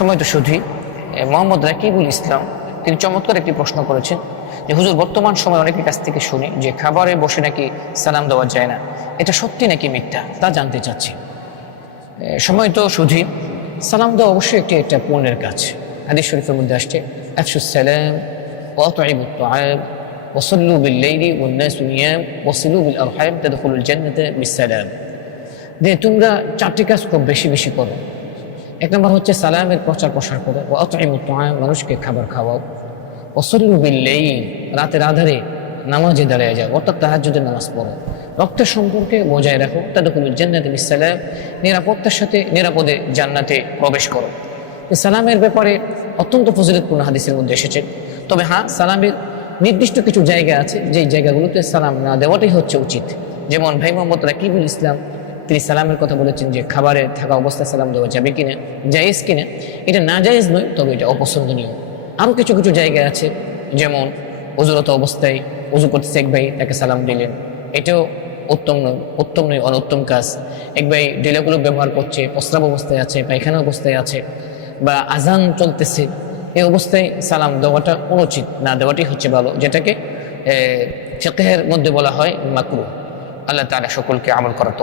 সময় তো শুধুই মোহাম্মদ রাকিবুল ইসলাম তিনি চমৎকার একটি প্রশ্ন করেছেন যে হুজুর, বর্তমান সময় অনেকের কাছ থেকে শুনি যে খাবারে বসে নাকি সালাম দেওয়া যায় না, এটা সত্যি নাকি মিথ্যা, তা জানতে চাচ্ছি। সময় তো শুধুই সালাম দেওয়া অবশ্যই একটা পুণ্যের কাজ। হাদিস শরীফের মধ্যে আসছে আফশুস সালাম ওয়া আতঈমুত তাআম ওয়া সাল্লু বিল লাইলি ওয়ান নাসু নিয়াম ওয়া সিলু বিল আরহাম তাদখুলুল জান্নাতা বিসসালাম। যে তোমরা চারটি কাজ খুব বেশি বেশি করো। এক নম্বর হচ্ছে সালামের প্রচার প্রসার করো, ওয়া আতঈমুত তাআম মানুষকে খাবার খাওয়াও, ওয়া সাল্লু বিল লাইল রাতের আধারে নামাজে দাঁড়িয়ে যাও অর্থাৎ তাহাজ্জুদের নামাজ পড়ো, রক্তের সম্পর্কে বজায় রাখো, তাদখুলুল জান্নাতা বিসসালাম নিরাপত্তার সাথে নিরাপদে জান্নাতে প্রবেশ করো। সালামের ব্যাপারে অত্যন্ত ফজিলতপূর্ণ হাদিসের মধ্যে এসেছে। তবে হ্যাঁ, সালামের নির্দিষ্ট কিছু জায়গা আছে যেই জায়গাগুলোতে সালাম না দেওয়াটাই হচ্ছে উচিত। যেমন ভাই মোহাম্মদ রাকিবুল ইসলাম তিনি সালামের কথা বলেছেন যে খাবারে থাকা অবস্থায় সালাম দেওয়া যাবে কিনা, জায়েজ কিনা। এটা না জায়েজ নয়, তবে এটা অপছন্দনীয়। আরও কিছু কিছু জায়গা আছে, যেমন অজুরত অবস্থায় অজু করতেছে এক ভাই, তাকে সালাম দিলেন, এটাও উত্তম নয়, অনুত্তম কাজ। এক ভাই ডিলাগুলো ব্যবহার করছে, প্রস্রাব অবস্থায় আছে, পায়খানা অবস্থায় আছে, বা আজান চলতেছে, এই অবস্থায় সালাম দেওয়াটা অনুচিত, না দেওয়াটাই হচ্ছে ভালো, যেটাকে ফিকহের মধ্যে বলা হয় মাকরুহ। আল্লাহ তাআলা সকলকে আমল করার তৌফিক